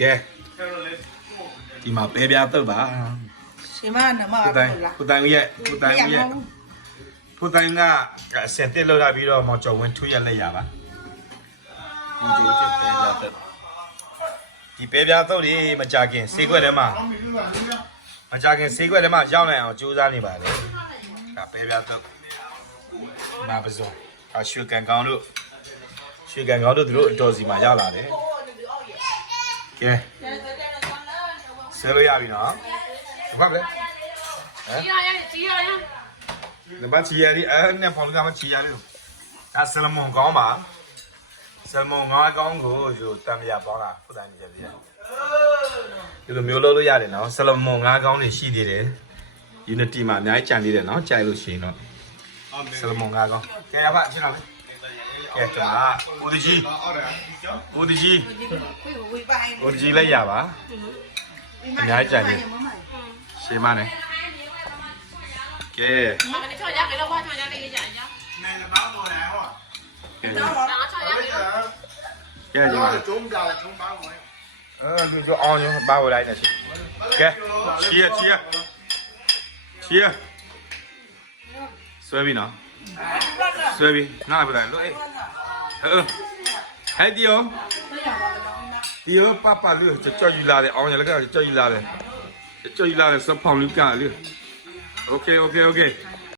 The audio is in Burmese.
ကဲဒီမှာပဲပြားတုတ်ပါရှင်မနမကိုအတိုင်လားကိုတိုင်ရဲ့ကိုတိုင်ရဲ့ကိုတိုင်ကအစင်တက်လောက်လာပြီးတော့မောင်ကျော်ဝင်းထွေးရလက်ရပါဒီဒီချက်ပဲပြားတုတ်ဒီပဲပြားတုတ်လေးမကြခင်စေးခွက်ထဲမှာမကြခင်စေးခွက်ထဲမှာရောက်နိုင်အောင်ကြိုးစားနေပါလေဒါပဲပြားတုတ်မာပစုံအရွှေကန်ကောင်းတို့ရွှေကန်ကောင်းတို့သူတို့အတော်စီမှာရောက်လာတယ် ကဲဆယ်လို့ရပြီနော်ဘာလဲကြီးရရကြီးရရနဘာချီရည်အဲ့နဲ့ဖောင်ကမချီရည်လို့ဒါဆလမွန်ကောင်းပါဆလမွန်ငါးကောင်းကိုယူတံမြပေါင်းတာဖုန်တိုင်းနေကြသေးတယ်ဒီလိုမျိုးလုပ်လို့ရတယ်နော်ဆလမွန်ငါးကောင်းတွေရှိသေးတယ် Unity မှာအများကြီးကြံသေးတယ်နော်ကြိုက်လို့ရှိရင်တော့ဆလမွန်ငါးကောင်းကဲရပါရှင်းတော့လေ ကဲကျွန်မဦးတကြီးဦးတကြီးဦးတကြီးလိုက်ရပါအများကြိုင်နေရှင်းမနဲ့ကဲမနေ့ချောရခဲ့လို့ဘာချောရနေကြရအောင်နိုင်တော့ပေါ်တယ်ဟောကဲကျွန်မကဲကျွန်မကျုံးတာကျုံးပါမယ်အဲသူအောင်ရောပါဝလိုက်နေရှိကဲချီးချီးချီးဆွဲပြီနော် ဆွဲပြီးနားလာပြလိုက်လို့အေးဟဲ့ဟဲ့ဒီယောဒီယောပပလေးကိုကြောက်ယူလာတယ်အောင်ရလည်းကကြောက်ယူလာတယ်ကြောက်ယူလာတယ်စပ်ဖောင်လူကလေး Okay okay okay